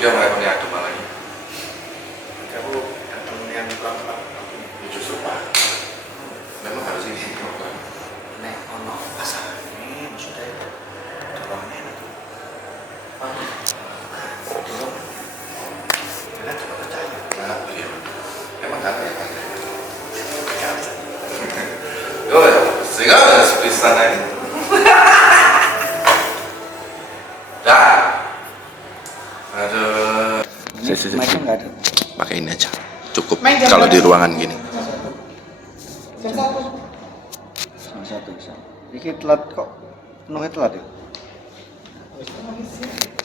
dia melewati adem lagi. Kamu adem yang pelan-pelan. Justru Pak, memang harus ini. Nek ono pasar ini maksudnya dorongnya itu. Dorong. Kita coba percaya. Nah, iya. Emang ada ya Pak? Ya. Oh ya, sehingga seperti sana ini. Dah. Aduh. Mic-nya nggak ada. Pakai ini aja. Cukup Main jam kalau berapa? di ruangan gini. Jam 1. Salah satu bisa. Iki telat kok. Penuhnya telat ya.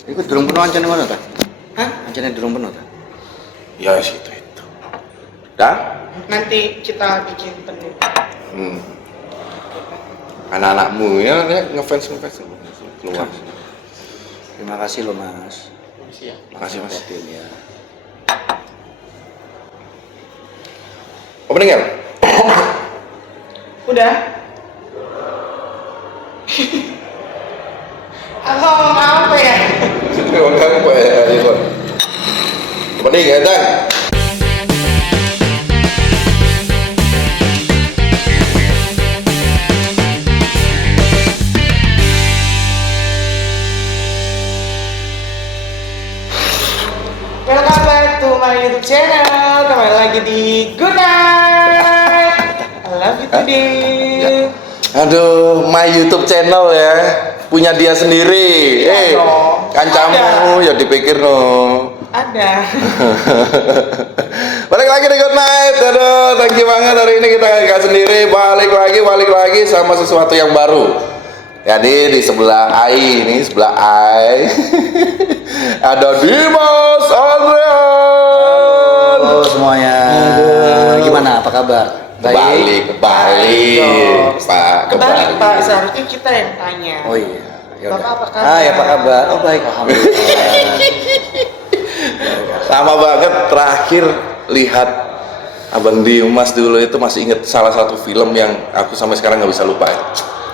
Iku durung penuh ancane mana ta? Hah? Ancane durung penuh ta? Ya situ itu. Dah. Nanti kita bikin penuh. Anak-anakmu ya ngefans keluar. Terima kasih loh Mas. Makasih Mas. Ngikutin ya. Opening ya? Udah? Aku ngomong apa ya? Enggak apa ya itu. Opening ya Dan. Welcome back to my YouTube channel. Kembali lagi di Good Night. I love you today. Aduh, my YouTube channel ya, punya dia sendiri. Iya dong. Kancamu ya dipikir no. Ada. Balik lagi di Good Night. Aduh, thank you banget hari ini kita nggak sendiri. Balik lagi sama sesuatu yang baru. Jadi di sebelah Ai ini, sebelah Ai ada Dimas Andrean. Halo semuanya. Gimana? Apa kabar? Kebalik, Pak. Kebalik Pak, seharusnya kita yang tanya. Oh iya. Yaudah. Bapak apa kabar? Ah ya apa kabar? Oh baik alhamdulillah. Lama banget terakhir lihat Abang Dimas dulu itu, masih inget salah satu film yang aku sampai sekarang nggak bisa lupa.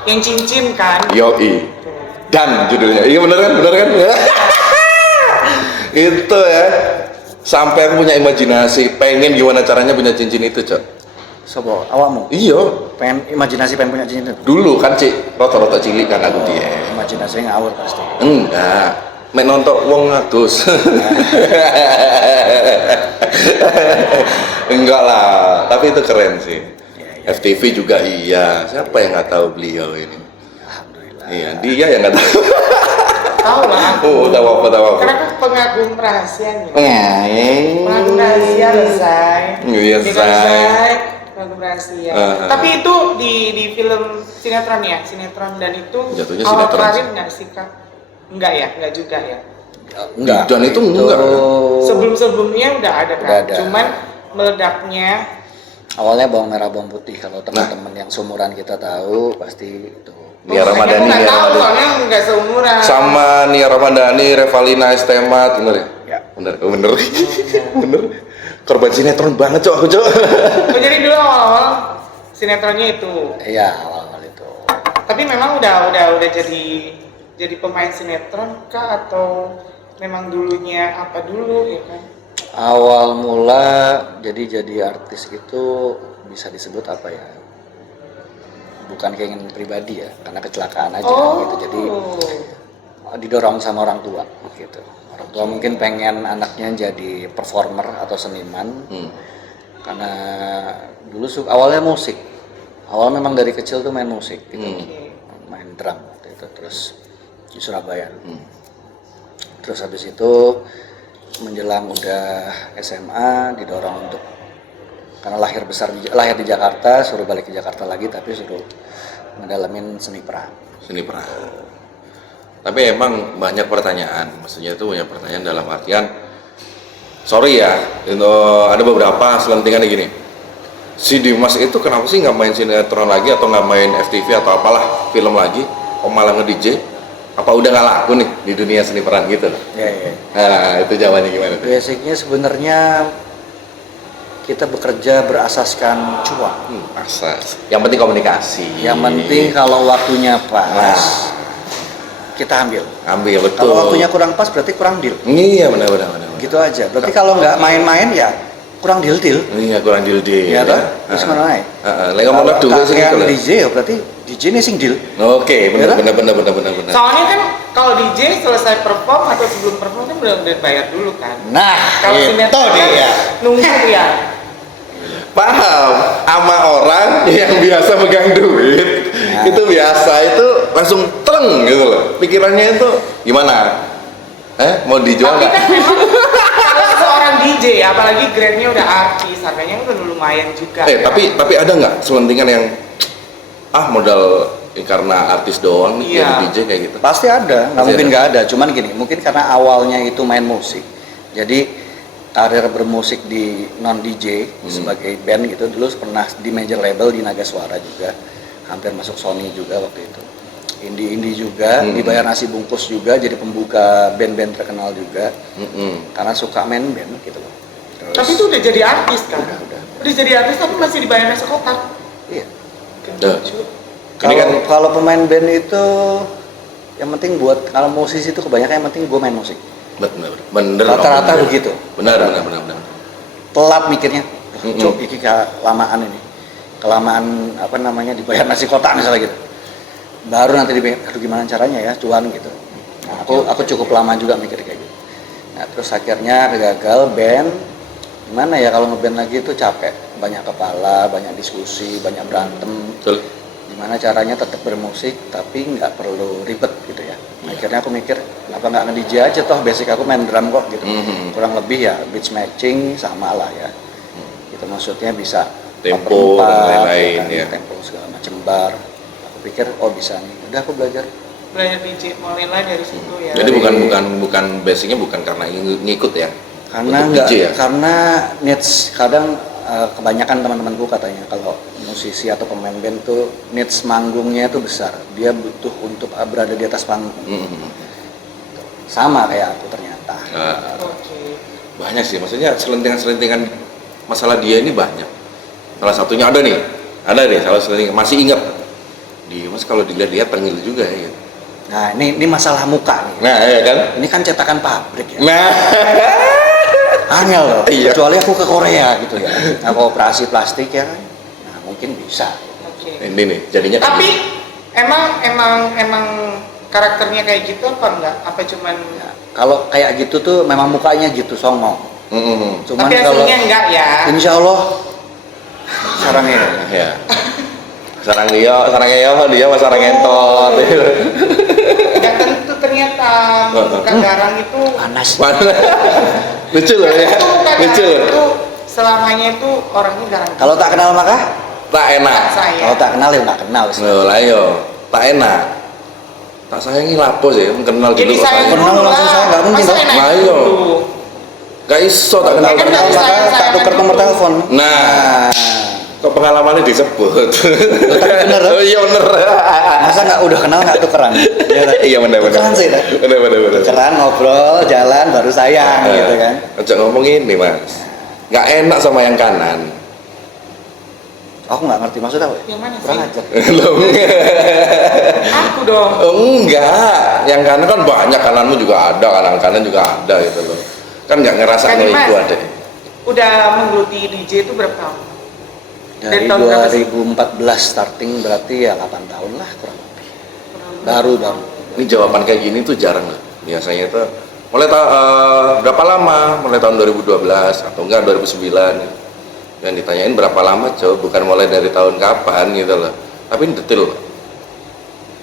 Yang cincin kan? Yoi. Dan judulnya, iya bener kan? Itu ya. Sampai aku punya imajinasi, pengen gimana caranya punya cincin itu, Cok. Sobo, awakmu? Iya. Pengen imajinasi pengen punya cincin itu? Dulu kan, Cik, rata-rata cilik kan aku dia. Imajinasinya ngawur pasti. Enggak. Mek nonton wong ngatus. Enggak lah, tapi itu keren sih. Iya. FTV juga iya. Siapa yang nggak tahu beliau ini? Alhamdulillah. Iya, dia yang nggak tahu. Tahu lah aku. Oh, tahu apa? Karena aku pengagum rahasianya. Iya. Pengagum rahasia loh, Say. Iya, Dia kan, Say. Say, pengagum rahasia. Ah. Tapi itu di film sinetron ya, sinetron, dan itu Jatuhnya awal sinetron karir sih. nggak sih Kak? Enggak ya, enggak juga ya. Enggak. Dan itu enggak. Sebelum-sebelumnya udah ada kan, Udah ada. cuman meledaknya. Awalnya bawang merah bawang putih, kalau teman-teman yang seumuran kita tahu pasti itu. Nia Ramadhani, Nggak Nia tahu Ramadhani. soalnya nggak seumuran. Sama Nia Ramadhani, Revalina Estemat, bener ya? Ya. Bener. Bener. Korban sinetron banget, Cok, aku, Cok. Oh, jadi dulu awal-awal sinetronnya itu. Iya, awal-awal itu. Tapi memang udah jadi pemain sinetron kah, atau memang dulunya apa dulu ya kan? Awal mula jadi artis itu bisa disebut apa ya? Bukan keinginan pribadi ya, karena kecelakaan aja gitu. Jadi didorong sama orang tua gitu. Orang tua mungkin pengen anaknya jadi performer atau seniman. Karena dulu awalnya musik. Awal memang dari kecil tuh main musik gitu. Main drum waktu itu, terus di Surabaya. Terus habis itu menjelang udah SMA didorong untuk, karena lahir di Jakarta, suruh balik ke Jakarta lagi, tapi suruh ngedalamin seni peran. Tapi emang banyak pertanyaan, maksudnya itu banyak pertanyaan dalam artian, sorry ya, itu ada beberapa selentingan gini. Si Dimas itu kenapa sih nggak main sinetron lagi atau nggak main FTV atau apalah film lagi? Kok malah nge-DJ? Apa udah nggak laku nih di dunia seni peran gitu loh? Ya. Nah, itu jawabannya gimana tuh? Basicnya sebenarnya kita bekerja berasaskan cuan. Asas. Yang penting komunikasi. Yang penting kalau waktunya pas, kita ambil. betul. Kalau waktunya kurang pas berarti kurang deal. Iya benar. Gitu aja. Berarti kalau nggak main-main ya kurang deal. Iya kurang deal Ya toh? Terus mana naik? Lagi ngomong duit sih gitu. DJ ya berarti DJ ini sing deal. Oke, benar. Soalnya kan kalau DJ selesai perform atau sebelum perform kan udah bayar dulu kan. Nah, Kalau sinetron kan dia. nunggu ya. Paham, sama orang yang biasa megang duit itu biasa itu langsung teleng gitu loh. Pikirannya itu gimana? Mau dijual Tapi nggak? kan memang kalau seorang DJ, apalagi grade-nya udah artis, harganya udah lumayan juga. Tapi ada nggak selentingan yang modal karena artis doang nih Iya. jadi DJ kayak gitu? Pasti ada, nggak Pasti mungkin ada. nggak ada. Cuman gini, mungkin karena awalnya itu main musik, jadi karir bermusik di non DJ sebagai band gitu dulu pernah di major label di Naga Suara juga, hampir masuk Sony juga waktu itu. Indie juga, dibayar nasi bungkus juga, jadi pembuka band-band terkenal juga, karena suka main band gitu loh. Terus, Tapi itu udah jadi artis kan? Udah. Udah jadi artis tapi masih dibayar nasi kotak. Iya. Lucu. Ini kan Kalau pemain band itu yang penting buat kalau musisi itu kebanyakan yang penting gue main musik. bener. Rata-rata begitu. Benar. Telat mikirnya, cok iki kelamaan ini, kelamaan apa namanya dibayar nasi kotak misalnya gitu. Baru nanti dibayar, aduh gimana caranya ya cuan gitu. Nah, aku cukup lama juga mikir kayak gitu. Nah terus akhirnya gagal band. Gimana ya kalau ngeband lagi itu capek, banyak kepala, banyak diskusi, banyak berantem. Betul. Gimana caranya tetap bermusik tapi nggak perlu ribet gitu ya. Akhirnya aku mikir kenapa nggak nge-DJ aja toh basic aku main drum kok gitu. Kurang lebih ya beats matching sama lah ya. Itu maksudnya bisa Tempo dan lain-lain, ya ya. tempo segala macam bar. Aku pikir oh bisa nih. Udah aku belajar. Belajar DJ mulai dari situ ya. Jadi bukan basicnya bukan karena ngikut ya. Karena Untuk nggak DJ ya? karena needs kadang kebanyakan teman-temanku katanya kalau musisi atau pemain band tuh needs manggungnya itu besar, dia butuh untuk berada di atas panggung. Sama kayak aku ternyata. Oke. Banyak sih, maksudnya selentingan masalah dia ini banyak. Salah satunya ada nih salah selentingan masih ingat. Dia mas kalau dilihat-lihat tengil juga ya. Gitu. Nah ini masalah muka nih. Nah ya kan. Ini kan cetakan pabrik ya. Nah. Angel loh. Iya. Kecuali aku ke Korea gitu ya. Aku operasi plastik ya kan. Nah mungkin bisa. Oke. Ini nih jadinya. Tapi emang karakternya kayak gitu apa enggak? Apa cuman Ya, kalau kayak gitu tuh memang mukanya gitu songong. Cuman tapi kalau aslinya enggak ya? Insya Allah sarangnya. Ya. Sarang dia mas sarang entot. Enggak tentu ternyata bukan garang itu. Panas. Lucu loh ya. Bukan Lucu garang loh. itu selamanya itu orangnya garang. Kalau tak kenal maka? Tak enak. saya. Kalau tak kenal ya nggak kenal sih. Loh lah yo. Tak enak. Tak sayangi lapo sih, kenal Jadi gitu kok saya sayang. Kenal langsung saya nggak mungkin Masa dong. enak Ayo. dulu? Gak iso tak kenal. Ya kan Kenal tadi maka saya tak tukar nomor dulu. telepon. Nah. Kok pengalamannya disebut? Tapi bener. Oh iya bener. Masa nggak udah kenal nggak tukeran? Ya, tak? Iya bener. Tukeran sih tak? Bener. Tukeran ngobrol, jalan, baru sayang gitu kan. Ajak ngomong ini mas. Gak enak sama yang kanan. Aku nggak ngerti maksud apa. Yang mana sih? Kurang ajar. Loh, Aku dong. enggak, yang kanan kan banyak, kananmu juga ada, kanan juga ada gitu loh. Kan nggak ngerasa Kan, kalau Mas. itu ada. Udah menggeluti DJ itu berapa tahun? Dari tahun berapa sih? 2014 starting berarti ya 8 tahun lah kurang lebih. Baru. Ini jawaban kayak gini tuh jarang loh. Biasanya itu mulai berapa lama? Mulai tahun 2012 atau enggak 2009. Yang ditanyain berapa lama, coba bukan mulai dari tahun kapan gitu loh. Tapi ini detail loh.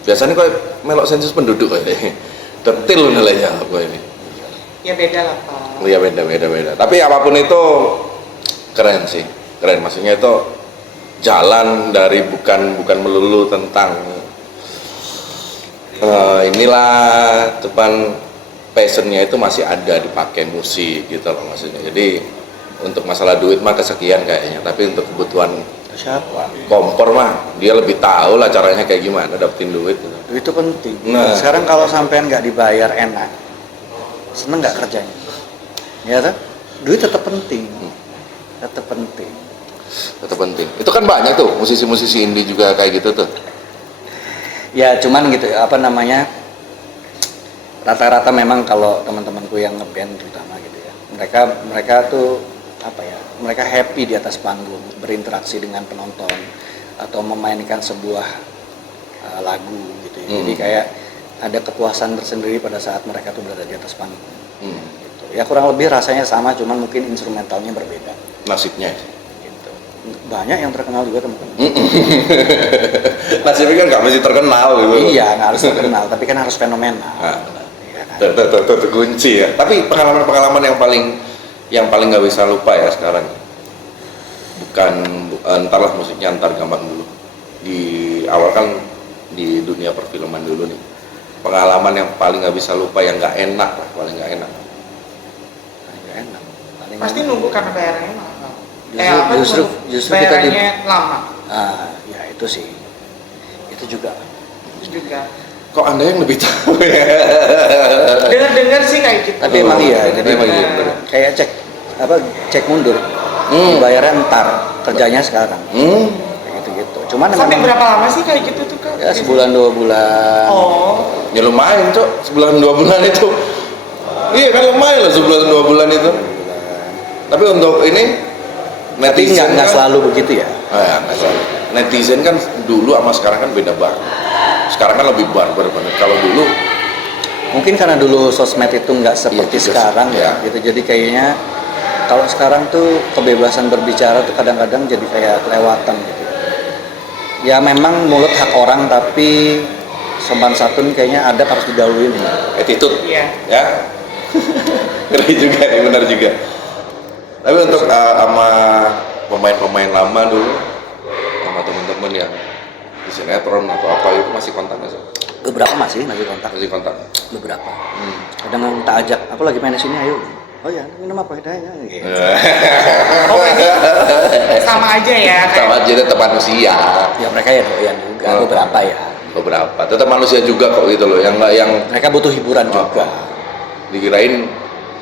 Biasanya kok melok sensus penduduk kayak detail nilai jawab kok ini. Ya beda lah Pak. Iya beda. Tapi apapun itu keren sih, keren. Maksudnya itu jalan dari bukan melulu tentang inilah depan passionnya itu masih ada dipakai musik gitu loh maksudnya. Jadi untuk masalah duit mah kesekian kayaknya, tapi untuk kebutuhan Siapa? kompor mah dia lebih tahu lah caranya kayak gimana dapetin duit gitu. Itu penting. Nah. Sekarang kalau sampean nggak dibayar enak, seneng nggak kerjanya? Ya kan? Duit tetap penting. Tetap penting. Itu penting. Itu kan banyak tuh musisi-musisi indie juga kayak gitu tuh. Ya cuman gitu apa namanya rata-rata memang kalau teman-temanku yang ngeband terutama gitu ya, mereka tuh apa ya, mereka happy di atas panggung, berinteraksi dengan penonton atau memainkan sebuah lagu gitu ya. Jadi kayak ada kepuasan tersendiri pada saat mereka tuh berada di atas panggung. Gitu. Ya kurang lebih rasanya sama, cuman mungkin instrumentalnya berbeda. Nasibnya. Gitu. Banyak yang terkenal juga teman-teman. Nasibnya kan nggak mesti terkenal gitu. Iya, nggak harus terkenal, tapi kan harus fenomenal. Nah, Iya kan? Tuh, kunci ya. Tapi pengalaman-pengalaman yang paling nggak bisa lupa ya sekarang. Bukan entarlah musiknya antar gampang dulu. Di awal kan di dunia perfilman dulu nih. Pengalaman yang paling nggak bisa lupa, yang nggak enak lah, paling nggak enak. Nggak enak. Paling Pasti enak. nunggu karena bayarannya mahal. Justru kita bayarannya lama ya itu sih. Itu juga. juga. Kok Anda yang lebih tahu ya? Dengar-dengar sih kayak gitu. Tapi emang iya, jadi Emang iya, bener. kayak cek mundur. Dibayarnya entar, kerjanya sekarang. Kayak gitu-gitu. Cuman Sampai memang berapa lama sih kayak gitu tuh Kak? ya sebulan 2 bulan. Oh, Ya lumayan cok, sebulan 2 bulan itu. Iya kan lumayan lah sebulan 2 bulan itu. Tapi untuk ini Tapi nggak kan, selalu begitu ya. ya, nggak selalu. Netizen kan dulu sama sekarang kan beda banget. Sekarang kan lebih barbar banget. Kalau dulu Mungkin karena dulu sosmed itu nggak seperti Iya, juga sekarang sih. ya, gitu. Jadi kayaknya kalau sekarang tuh kebebasan berbicara tuh kadang-kadang jadi kayak kelewatan gitu. Ya memang mulut hak orang, tapi sopan santun kayaknya ada harus didahuluin. attitude, iya. ya, ngeri juga nih, benar juga. Tapi untuk sama pemain-pemain lama dulu, sama teman-teman yang di sinetron atau apa itu masih kontak nggak sih? Beberapa masih kontak. Masih kontak. Beberapa. Kadang tak ajak, aku lagi main di sini, ayo. Oh ya, minum apa ya? Gitu. Oh, berarti sama aja ya kayak Sama aja tetap manusia. Ya mereka ya doyan juga, Oh. beberapa ya. Beberapa, tetap manusia juga kok gitu loh. Yang Mereka butuh hiburan juga. dikirain,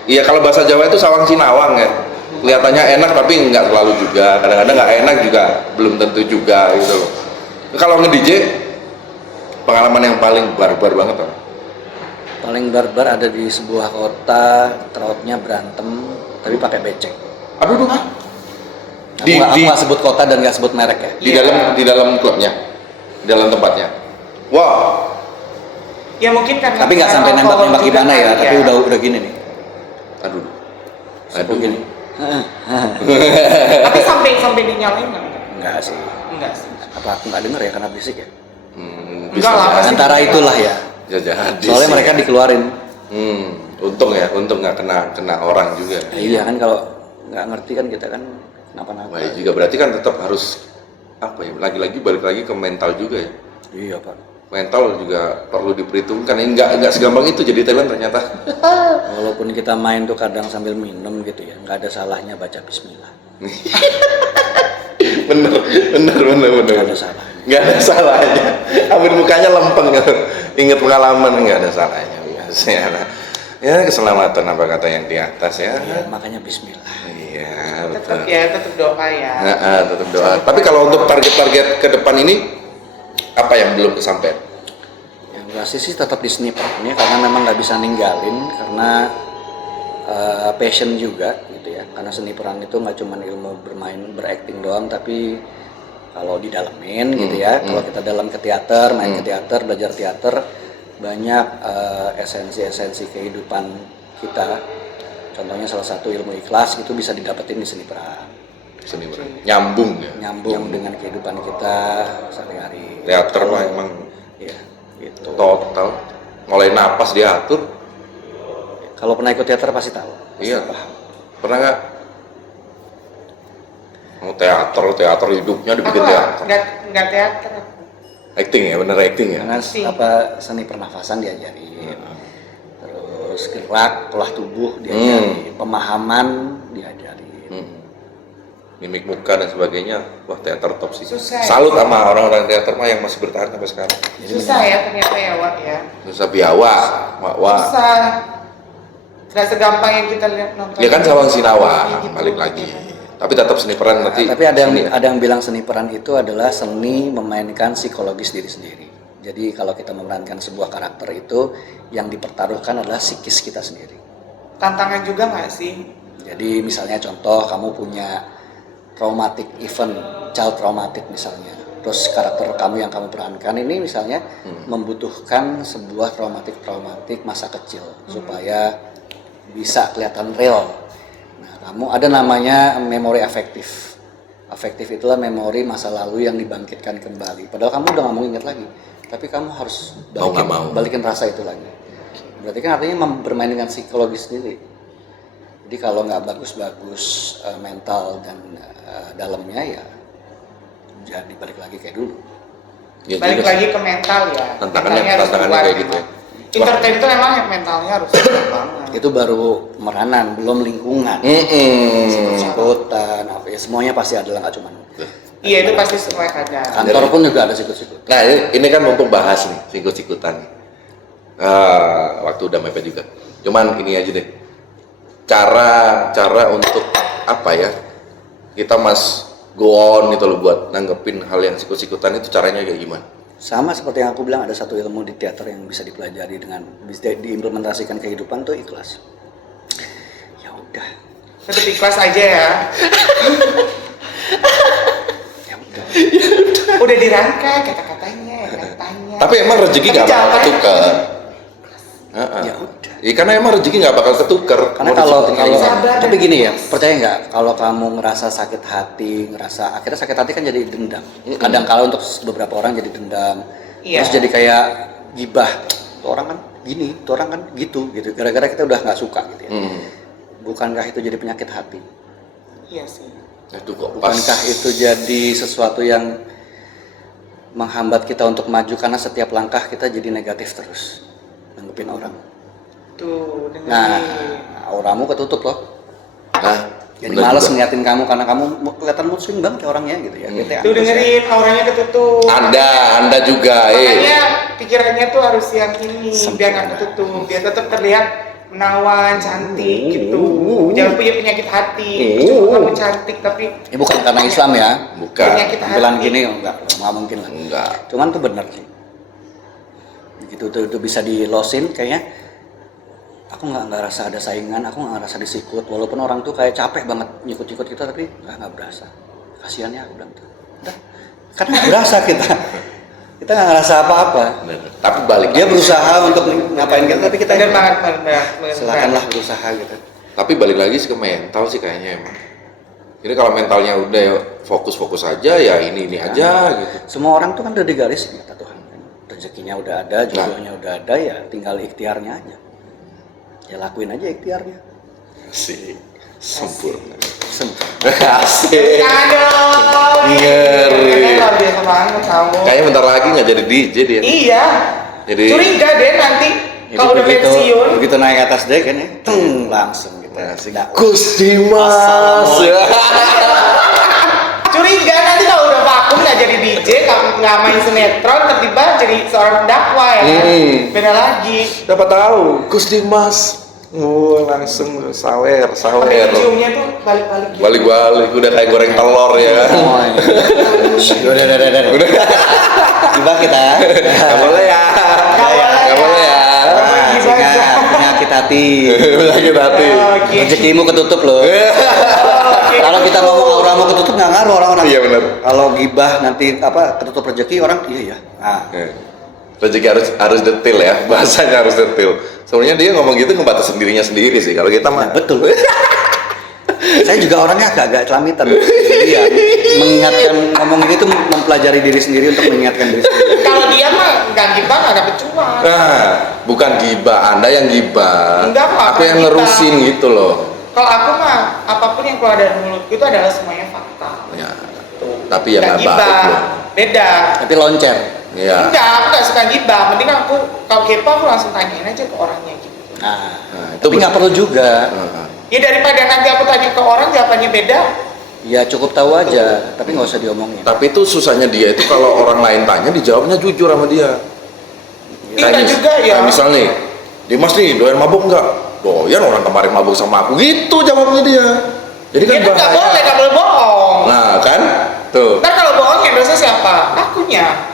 iya kalau bahasa Jawa itu sawang sinawang ya. Kelihatannya enak tapi nggak selalu juga. Kadang-kadang nggak enak juga, belum tentu juga gitu loh. Kalau nge-DJ, pengalaman yang paling barbar banget tuh. Paling barbar ada di sebuah kota, crowdnya berantem, tapi pakai becek. Aduh, duh. Aku nggak sebut kota dan nggak sebut merek ya. Di dalam klubnya, di dalam tempatnya. Wow. ya mungkin karena Tapi nggak sampai nembak-nembak juga gimana ya, kali tapi udah gini nih. Aduh. Aduh gini. Tapi sampai dinyalain nggak? Enggak sih. Enggak sih. Apa aku nggak denger ya karena berisik ya? Enggak lah, pasti Antara bisa. itulah ya. Ya, jadi Soalnya sih. mereka dikeluarin. Untung nggak kena orang juga. Iya kan kalau nggak ngerti kan kita kan kenapa-napa. Baik juga berarti kan tetap harus apa ya? Lagi-lagi balik lagi ke mental juga ya. Iya Pak. Mental juga perlu diperhitungkan. Nggak segampang itu jadi talent ternyata. Walaupun kita main tuh kadang sambil minum gitu ya, nggak ada salahnya baca Bismillah. bener. Nggak ada salahnya. Nggak ada salahnya. Ambil mukanya lempeng. Ingat pengalaman nggak ada salahnya. Biasanya. Ya keselamatan apa kata yang di atas ya. Iya, makanya Bismillah. Iya Tetap betul. ya, tetap doa ya. Tetap doa. Tapi kalau untuk target-target ke depan ini apa yang belum kesampaian? Yang pasti sih tetap di seni peran ya, karena memang nggak bisa ninggalin karena passion juga gitu ya. Karena seni peran itu nggak cuma ilmu bermain berakting doang, tapi kalau didalemin gitu ya. Kalau kita dalam ke teater, main ke teater, belajar teater, banyak esensi-esensi kehidupan kita. Contohnya salah satu ilmu ikhlas itu bisa didapetin di seni peran. Seni peran. Nyambung ya. Nyambung dengan kehidupan kita sehari-hari. Teater mah emang Iya, gitu. total. Mulai napas diatur. Kalau pernah ikut teater pasti tahu. Iya. Pernah nggak? Mau teater hidupnya dibikin Aku teater. nggak teater. Acting ya, bener acting ya. Karena Sih. seni pernafasan diajarin. Terus gerak, olah tubuh diajarin, pemahaman diajarin. Mimik muka dan sebagainya. Wah teater top sih. Susah ya. Salut sama orang-orang teater mah yang masih bertahan sampai sekarang. Susah ya ternyata ya Wak ya. Susah biawa, wah. Susah. Nggak segampang yang kita lihat nonton. Ya kan sawang sinawang, Gitu. balik lagi. Tapi tetap seni peran nanti. Tapi ada seni. yang bilang seni peran itu adalah seni memainkan psikologis diri sendiri. Jadi kalau kita memerankan sebuah karakter itu yang dipertaruhkan adalah psikis kita sendiri. Tantangan juga nggak sih? Jadi misalnya contoh kamu punya traumatic event, child traumatic misalnya. Terus karakter kamu yang kamu perankan ini misalnya membutuhkan sebuah traumatik masa kecil supaya bisa kelihatan real. Nah, kamu ada namanya memori afektif. Afektif itulah memori masa lalu yang dibangkitkan kembali. Padahal kamu udah nggak mau ingat lagi, tapi kamu harus balikin rasa itu lagi. Berarti kan artinya bermain dengan psikologi sendiri. Jadi kalau nggak bagus-bagus mental dan dalamnya ya jadi balik lagi kayak dulu. Ya, Balik lagi ke mental ya. Tantangannya kuat kayak gitu. memang. Entertain itu emang mentalnya harus kuat banget. Itu baru meranan, belum lingkungan. Sikut-sikutan, apa ya semuanya pasti ada, nggak cuma. Iya itu pasti semua ada. Kantor pun juga ada sikut-sikut. Nah ini kan mumpung bahas nih sikut-sikutan. Waktu udah mepet juga. Cuman ini aja deh. Cara untuk apa ya? Kita go on gitu loh buat nanggepin hal yang sikut-sikutan itu caranya kayak gimana? Sama seperti yang aku bilang, ada satu ilmu di teater yang bisa dipelajari dengan bisa diimplementasikan kehidupan tuh ikhlas. Ya udah. Tetap ikhlas aja ya. Ya udah. Udah dirangkai kata-katanya. Tapi emang rezeki nggak bakal ketukar. Ya udah. Ya, karena emang rezeki nggak bakal ketukar. Karena kalau tapi gini ya, percaya nggak kalau kamu ngerasa sakit hati, akhirnya sakit hati kan jadi dendam. Kadang kala untuk beberapa orang jadi dendam, terus jadi kayak gibah. Tuh orang kan gini, tuh orang kan gitu. Gara-gara kita udah nggak suka gitu ya. Bukankah itu jadi penyakit hati? Iya sih. Itu kok pas. Bukankah itu jadi sesuatu yang menghambat kita untuk maju karena setiap langkah kita jadi negatif terus nanggepin orang. Tuh, dengerin. Nah, auramu ketutup loh. Nah, Jadi males ngeliatin kamu karena kamu kelihatan mood swing banget kayak orangnya gitu ya. Tuh dengerin, auranya ketutup. Anda juga, Makanya pikirannya tuh harus yang ini, biar nggak ketutup, biar tetap terlihat menawan, cantik gitu. Jangan punya penyakit hati. Cuma kamu cantik tapi. Ini bukan karena Islam ya. Bukan. Penyakit Bilang hati. gini nggak mungkin lah. Enggak. Cuman tuh bener sih. Begitu tuh bisa dilosin kayaknya. Aku nggak rasa ada saingan, aku nggak rasa disikut. Walaupun orang tuh kayak capek banget nyikut-nyikut kita, tapi nggak berasa. Kasiannya aku bilang tuh. Udah, karena nggak berasa kita nggak ngerasa apa-apa. Tapi balik Dia berusaha untuk ngapain kita, tapi kita Bener banget, bener. silakanlah berusaha gitu. Tapi balik lagi sih ke mental sih kayaknya emang. Jadi kalau mentalnya udah fokus-fokus aja ya ini aja gitu. Semua orang tuh kan udah digarisin kata Tuhan. Rezekinya udah ada, jodohnya udah ada, ya tinggal ikhtiarnya aja. Ya lakuin aja ikhtiarnya. Asik. Sempurna. Asik. Aduh. Ngeri. Luar biasa banget kamu. Kayaknya bentar lagi nggak jadi DJ dia. Iya. Jadi Curiga deh nanti Jadi kalau udah pensiun. begitu naik atas dek kan ya, langsung gitu. asik. Gus Dimas. Curiga nanti kalau udah vakum nggak jadi DJ, nggak main sinetron, tiba-tiba jadi seorang pendakwa ya. Beda lagi. Dapat tahu Gus Dimas. Langsung sawer. Tapi ciumnya tuh balik-balik gitu. Balik-balik udah kayak goreng telur ya kan. Udah. Tiba kita. Nggak boleh ya. Nggak boleh ya. Penyakit hati. Penyakit hati. Oke. Rezekimu ketutup loh. Kalau kita ngomong auramu ketutup nggak ngaruh orang-orang. Iya benar. Kalau gibah nanti ketutup rezeki orang iya ya. Nah, Rezeki harus detail ya, bahasanya harus detail. Sebenarnya dia ngomong gitu ngebatas dirinya sendiri sih. Kalau kita mah betul. Saya juga orangnya agak celamitan. Jadi ya mengingatkan ngomong ini tuh mempelajari diri sendiri untuk mengingatkan diri sendiri. Kalau dia mah nggak gibah nggak dapet cuan. Nah, bukan gibah, Anda yang gibah. Enggak, Pak, Aku yang gibah. ngerusin gitu loh. Kalau aku mah apapun yang keluar dari mulutku itu adalah semuanya fakta. Ya, tapi ya nggak gibah. baik loh. Beda. Tapi loncer. Ya. Enggak, aku nggak suka gibah. Mending aku kalau kepo aku langsung tanyain aja ke orangnya gitu. Nah, Nah, itu tapi nggak perlu juga. Ya daripada nanti aku tanya ke orang jawabannya beda. Ya cukup tahu aja, tapi nggak usah diomongin. Tapi itu susahnya dia itu kalau orang lain tanya dijawabnya jujur sama dia. Iya juga ya. Nah, misal nih, Dimas nih doyan mabuk nggak? Doyan, orang kemarin mabuk sama aku. Gitu jawabnya dia. Jadi kan Ya kan nggak boleh, nggak boleh bohong. Nah kan, tuh. Ntar kalau bohong yang dosa siapa? Akunya.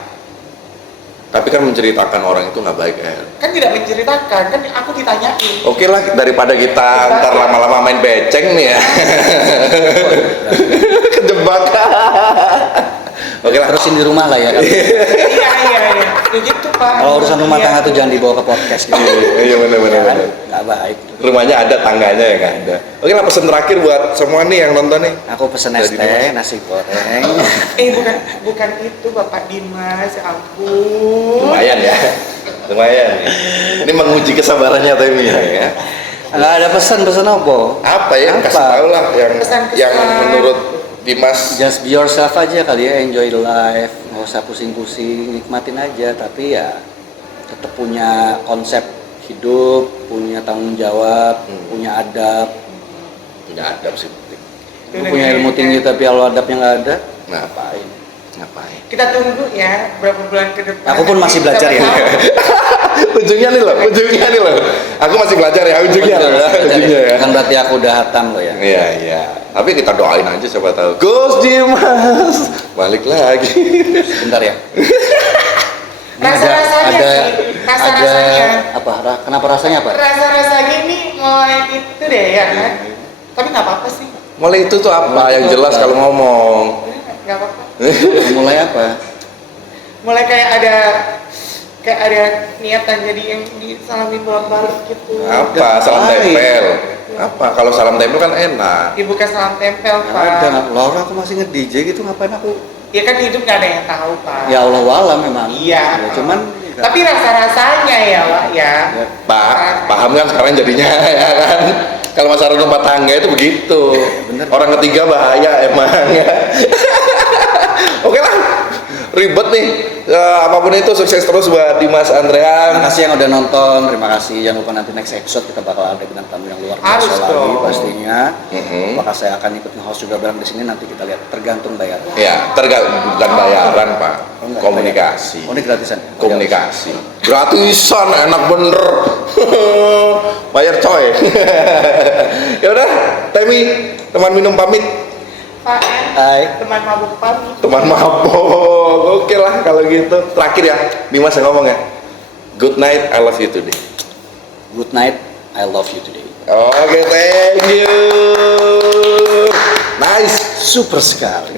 Tapi kan menceritakan orang itu nggak baik ya. Kan tidak menceritakan, kan aku ditanyain. Oke lah, daripada kita ntar lama-lama main beceng nih ya. Kejebak. Oke lah. Terusin di rumah lah ya. Iya. Ya gitu Pak. Kalau urusan rumah Iya. tangga tuh jangan dibawa ke podcast gitu. Iya benar-benar. Ya kan? Nggak baik. Rumahnya ada, tangganya ya kan ada. Oke lah, pesan terakhir buat semua nih yang nonton nih. Aku pesen es Jadi teh, nasi goreng. Bukan itu Bapak Dimas, ya ampun. Lumayan ya. Lumayan ya. Ini menguji kesabarannya Temi ya. Nggak ada pesan apa? Apa ya? Apa? Kasih tahu lah Pesan-kesan. yang menurut Dimas. Just be yourself aja kali ya, enjoy the life, nggak usah pusing-pusing, nikmatin aja. Tapi ya tetap punya konsep hidup, punya tanggung jawab, punya adab. Punya adab sih penting. Lu punya ilmu tinggi tapi kalau adabnya nggak ada, Nah, ngapain? ngapain? Kita tunggu ya berapa bulan ke depan. Aku pun masih Kita belajar ya. tahu. Ujungnya nih loh. Aku masih belajar ya ujungnya loh ya. Ujungnya ya. Kan berarti aku udah hatam loh ya. Iya. Tapi kita doain aja siapa tahu. Gus Dimas balik lagi. Bentar ya. Ini Rasa-rasanya ada, sih, rasa-rasanya. apa? Kenapa rasanya apa? Rasa-rasanya ini mulai itu deh ya kan. Tapi nggak apa-apa sih. Mulai itu tuh apa yang jelas kalau ngomong. Nggak apa-apa. Mulai apa? Mulai kayak ada niatan jadi yang disalamin bolak-balik gitu. Apa? Salam tempel. Apa? Kalau salam tempel kan enak. Ya bukan salam tempel, Nggak Pak. ada. Laura aku masih nge-DJ gitu, ngapain aku? Ya kan hidup nggak ada yang tahu, Pak. Ya Allah wala memang. Iya. Ya, cuman Tapi rasa-rasanya ya, Pak, ya. Pak, paham kan sekarang jadinya ya kan? Kalau masalah rumah tangga itu begitu. Bener. Orang ketiga bahaya emang ya. Oke lah, ribet nih. Apapun itu sukses terus buat Dimas Andrean. terima kasih yang udah nonton, terima kasih. Jangan lupa nanti next episode kita bakal ada bintang tamu yang luar Harus biasa lagi dong. pastinya. Mhm. Apakah saya akan ikut nge-host juga bareng di sini nanti kita lihat, tergantung bayar. Ya, bukan bayaran Pak, Oh, enggak, komunikasi. Oh, ini gratisan. Komunikasi. Gratisan, enak bener. Bayar coy. Ya udah, Temi, teman minum pamit. Pak, Hai. teman mabuk pamit. Teman mabok. Oke lah kalau gitu. Terakhir ya, Dimas yang ngomong ya. Good night, I love you today. Good night, I love you today. Oke, thank you. Nice. Super sekali.